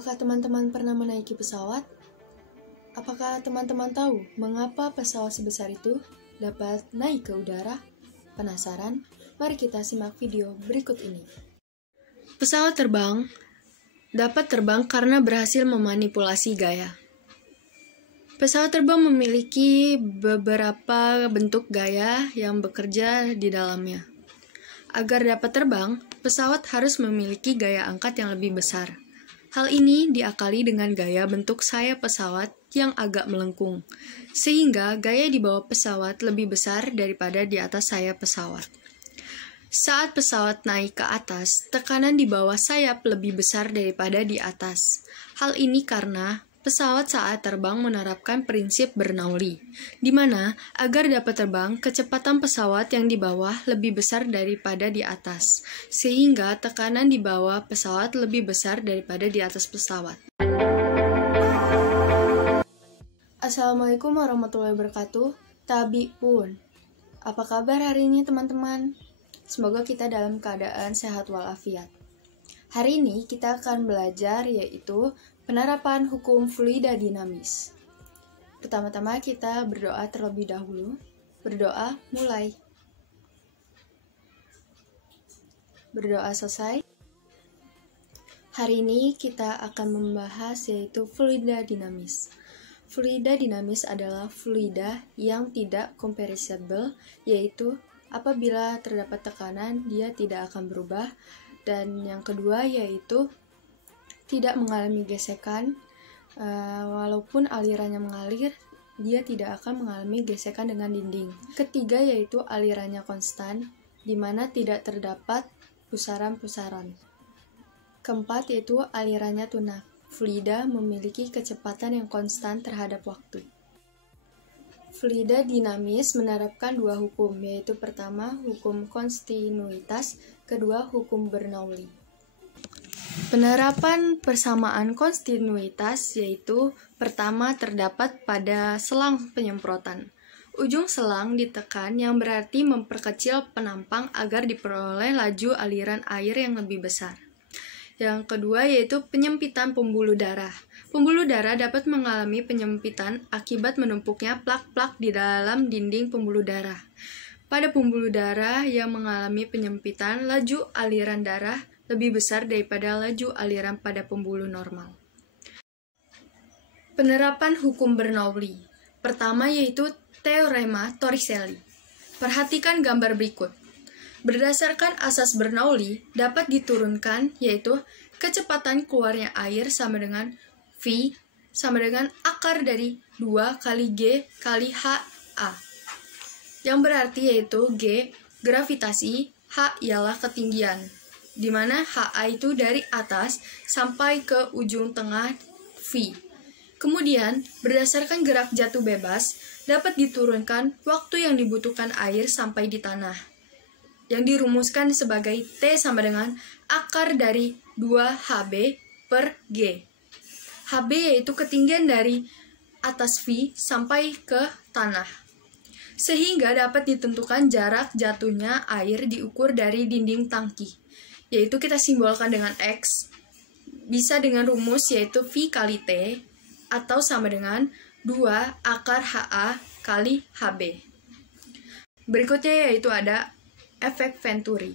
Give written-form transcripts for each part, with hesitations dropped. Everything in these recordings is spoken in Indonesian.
Apakah teman-teman pernah menaiki pesawat? Apakah teman-teman tahu mengapa pesawat sebesar itu dapat naik ke udara? Penasaran? Mari kita simak video berikut ini. Pesawat terbang dapat terbang karena berhasil memanipulasi gaya. Pesawat terbang memiliki beberapa bentuk gaya yang bekerja di dalamnya. Agar dapat terbang, pesawat harus memiliki gaya angkat yang lebih besar. Hal ini diakali dengan gaya bentuk sayap pesawat yang agak melengkung, sehingga gaya di bawah pesawat lebih besar daripada di atas sayap pesawat. Saat pesawat naik ke atas, tekanan di bawah sayap lebih besar daripada di atas. Hal ini karena pesawat saat terbang menerapkan prinsip Bernoulli, di mana agar dapat terbang, kecepatan pesawat yang di bawah lebih besar daripada di atas, sehingga tekanan di bawah pesawat lebih besar daripada di atas pesawat. Assalamualaikum warahmatullahi wabarakatuh. Tabi pun. Apa kabar hari ini teman-teman? Semoga kita dalam keadaan sehat walafiat. Hari ini kita akan belajar yaitu penerapan hukum fluida dinamis. Pertama-tama kita berdoa terlebih dahulu. Berdoa mulai. Berdoa selesai. Hari ini kita akan membahas yaitu fluida dinamis. Fluida dinamis adalah fluida yang tidak compressible, yaitu apabila terdapat tekanan dia tidak akan berubah. Dan yang kedua yaitu tidak mengalami gesekan, walaupun alirannya mengalir, dia tidak akan mengalami gesekan dengan dinding. Ketiga yaitu alirannya konstan, di mana tidak terdapat pusaran-pusaran. Keempat yaitu alirannya tunak. Fluida memiliki kecepatan yang konstan terhadap waktu. Fluida dinamis menerapkan dua hukum, yaitu pertama hukum kontinuitas, kedua hukum Bernoulli. Penerapan persamaan kontinuitas yaitu pertama terdapat pada selang penyemprotan. Ujung selang ditekan yang berarti memperkecil penampang agar diperoleh laju aliran air yang lebih besar. Yang kedua yaitu penyempitan pembuluh darah. Pembuluh darah dapat mengalami penyempitan akibat menumpuknya plak-plak di dalam dinding pembuluh darah. Pada pembuluh darah yang mengalami penyempitan, laju aliran darah lebih besar daripada laju aliran pada pembuluh normal. Penerapan hukum Bernoulli. Pertama yaitu teorema Torricelli. Perhatikan gambar berikut. Berdasarkan asas Bernoulli dapat diturunkan yaitu kecepatan keluarnya air sama dengan V sama dengan akar dari 2 kali G kali HA. Yang berarti yaitu G gravitasi, H ialah ketinggian, di mana HA itu dari atas sampai ke ujung tengah V. Kemudian, berdasarkan gerak jatuh bebas, dapat diturunkan waktu yang dibutuhkan air sampai di tanah, yang dirumuskan sebagai T sama dengan akar dari 2HB per G. HB yaitu ketinggian dari atas V sampai ke tanah. Sehingga dapat ditentukan jarak jatuhnya air diukur dari dinding tangki, yaitu kita simbolkan dengan X, bisa dengan rumus yaitu V kali T, atau sama dengan 2 akar HA kali HB. Berikutnya yaitu ada efek Venturi.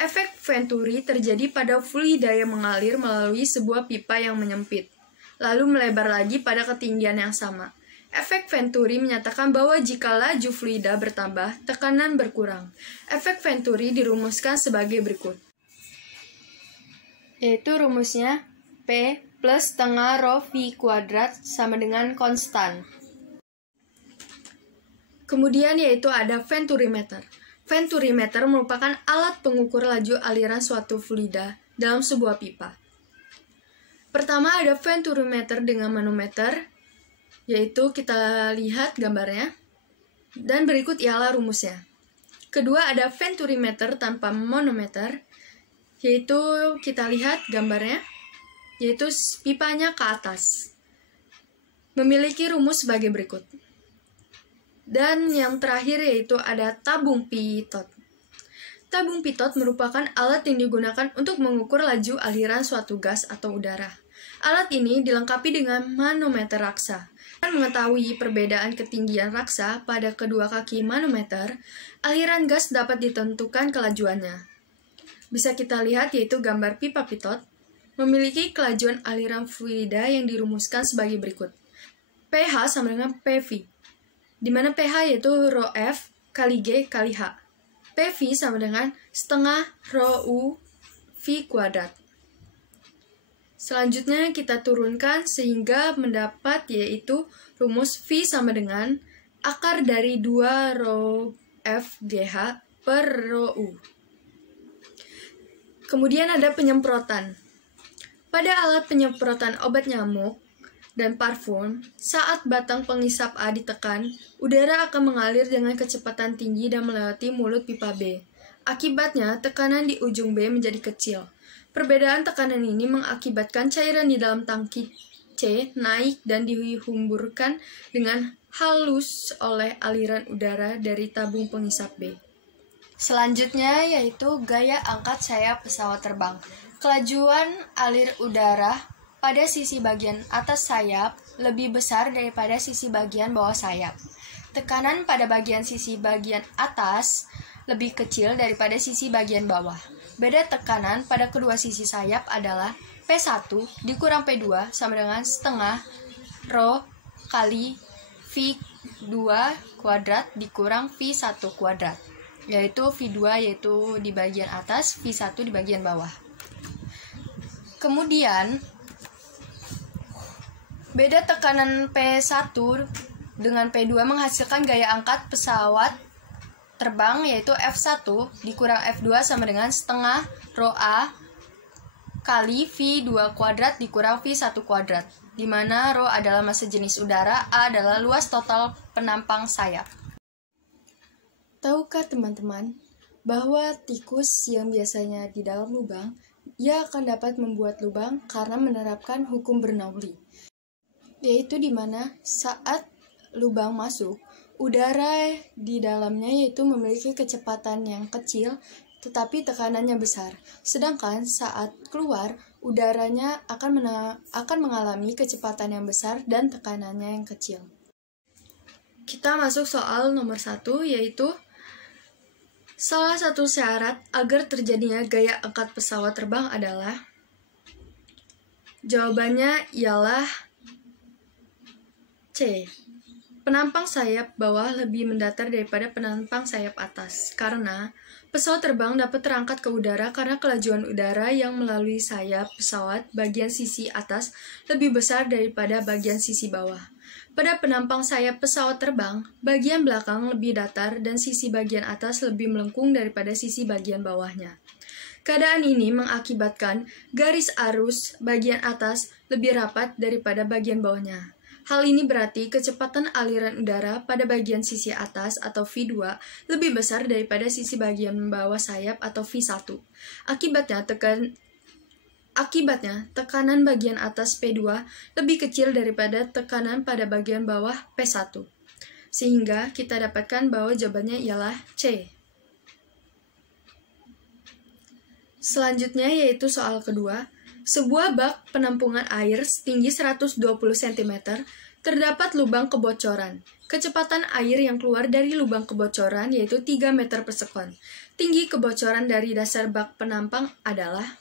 Efek Venturi terjadi pada fluida yang mengalir melalui sebuah pipa yang menyempit, lalu melebar lagi pada ketinggian yang sama. Efek Venturi menyatakan bahwa jika laju fluida bertambah, tekanan berkurang. Efek Venturi dirumuskan sebagai berikut. Yaitu rumusnya P plus setengah rho V kuadrat sama dengan konstan. Kemudian yaitu ada Venturimeter. Venturimeter merupakan alat pengukur laju aliran suatu fluida dalam sebuah pipa. Pertama ada Venturimeter dengan manometer, yaitu kita lihat gambarnya, dan berikut ialah rumusnya. Kedua ada Venturimeter tanpa manometer, yaitu kita lihat gambarnya, yaitu pipanya ke atas. Memiliki rumus sebagai berikut. Dan yang terakhir yaitu ada tabung pitot. Tabung pitot merupakan alat yang digunakan untuk mengukur laju aliran suatu gas atau udara. Alat ini dilengkapi dengan manometer raksa. Dengan mengetahui perbedaan ketinggian raksa pada kedua kaki manometer, aliran gas dapat ditentukan kelajuannya. Bisa kita lihat yaitu gambar pipa pitot, memiliki kelajuan aliran fluida yang dirumuskan sebagai berikut. pH sama dengan PV, di mana pH yaitu Rho F kali G kali H. PV sama dengan setengah Rho U V kuadrat. Selanjutnya kita turunkan sehingga mendapat yaitu rumus V sama dengan akar dari 2 Rho F GH per Rho U. Kemudian ada penyemprotan. Pada alat penyemprotan obat nyamuk dan parfum, saat batang pengisap A ditekan, udara akan mengalir dengan kecepatan tinggi dan melewati mulut pipa B. Akibatnya, tekanan di ujung B menjadi kecil. Perbedaan tekanan ini mengakibatkan cairan di dalam tangki C naik dan dihemburkan dengan halus oleh aliran udara dari tabung pengisap B. Selanjutnya yaitu gaya angkat sayap pesawat terbang. Kelajuan alir udara pada sisi bagian atas sayap lebih besar daripada sisi bagian bawah sayap. Tekanan pada bagian sisi bagian atas lebih kecil daripada sisi bagian bawah. Beda tekanan pada kedua sisi sayap adalah P1 dikurang P2 sama dengan setengah Rho kali V2 kuadrat dikurang V1 kuadrat. Yaitu V2 yaitu di bagian atas, V1 di bagian bawah. Kemudian, beda tekanan P1 dengan P2 menghasilkan gaya angkat pesawat terbang yaitu F1 dikurang F2 sama dengan setengah Rho A kali V2 kuadrat dikurang V1 kuadrat, di mana Rho adalah massa jenis udara, A adalah luas total penampang sayap. Tahukah teman-teman bahwa tikus yang biasanya di dalam lubang, ia akan dapat membuat lubang karena menerapkan hukum Bernoulli, yaitu di mana saat lubang masuk, udara di dalamnya yaitu memiliki kecepatan yang kecil tetapi tekanannya besar. Sedangkan saat keluar, udaranya akan mengalami kecepatan yang besar dan tekanannya yang kecil. Kita masuk soal nomor 1 yaitu salah satu syarat agar terjadinya gaya angkat pesawat terbang adalah, jawabannya ialah C. Penampang sayap bawah lebih mendatar daripada penampang sayap atas, karena pesawat terbang dapat terangkat ke udara karena kelajuan udara yang melalui sayap pesawat bagian sisi atas lebih besar daripada bagian sisi bawah. Pada penampang sayap pesawat terbang, bagian belakang lebih datar dan sisi bagian atas lebih melengkung daripada sisi bagian bawahnya. Keadaan ini mengakibatkan garis arus bagian atas lebih rapat daripada bagian bawahnya. Hal ini berarti kecepatan aliran udara pada bagian sisi atas atau V2 lebih besar daripada sisi bagian bawah sayap atau V1. Akibatnya, tekanan bagian atas P2 lebih kecil daripada tekanan pada bagian bawah P1. Sehingga kita dapatkan bahwa jawabannya ialah C. Selanjutnya yaitu soal kedua. Sebuah bak penampungan air setinggi 120 cm terdapat lubang kebocoran. Kecepatan air yang keluar dari lubang kebocoran yaitu 3 meter per sekon. Tinggi kebocoran dari dasar bak penampang adalah,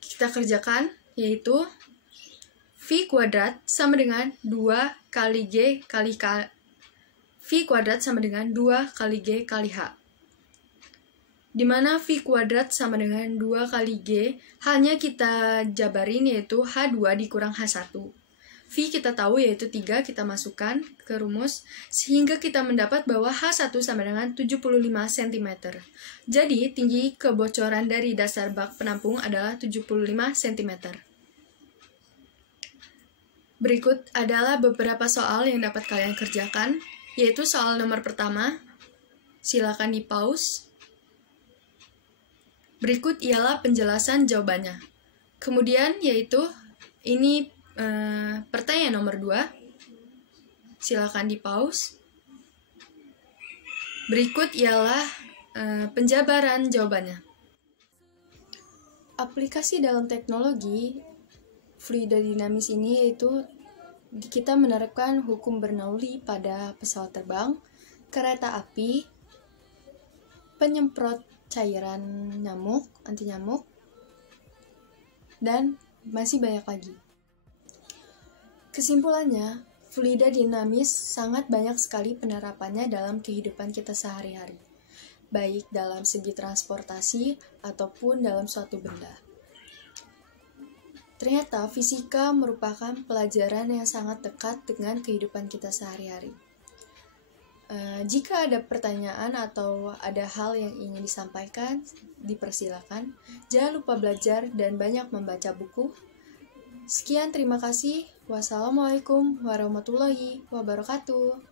kita kerjakan, yaitu V kuadrat sama dengan 2 kali G kali K. V kuadrat sama dengan 2 kali G kali H. Di mana V kuadrat sama dengan 2 kali G, hanya kita jabarin yaitu H2 dikurang H1. V kita tahu yaitu 3, kita masukkan ke rumus, sehingga kita mendapat bahwa H1 sama dengan 75 cm. Jadi, tinggi kebocoran dari dasar bak penampung adalah 75 cm. Berikut adalah beberapa soal yang dapat kalian kerjakan, yaitu soal nomor pertama. Silakan di-pause. Berikut ialah penjelasan jawabannya. Kemudian yaitu ini pertanyaan nomor 2. Silakan di-pause. Berikut ialah penjabaran jawabannya. Aplikasi dalam teknologi fluidodinamis ini yaitu kita menerapkan hukum Bernoulli pada pesawat terbang, kereta api, penyemprot cairan nyamuk, anti nyamuk, dan masih banyak lagi. Kesimpulannya, fluida dinamis sangat banyak sekali penerapannya dalam kehidupan kita sehari-hari, baik dalam segi transportasi ataupun dalam suatu benda. Ternyata fisika merupakan pelajaran yang sangat dekat dengan kehidupan kita sehari-hari. Jika ada pertanyaan atau ada hal yang ingin disampaikan, dipersilakan. Jangan lupa belajar dan banyak membaca buku. Sekian, terima kasih. Wassalamualaikum warahmatullahi wabarakatuh.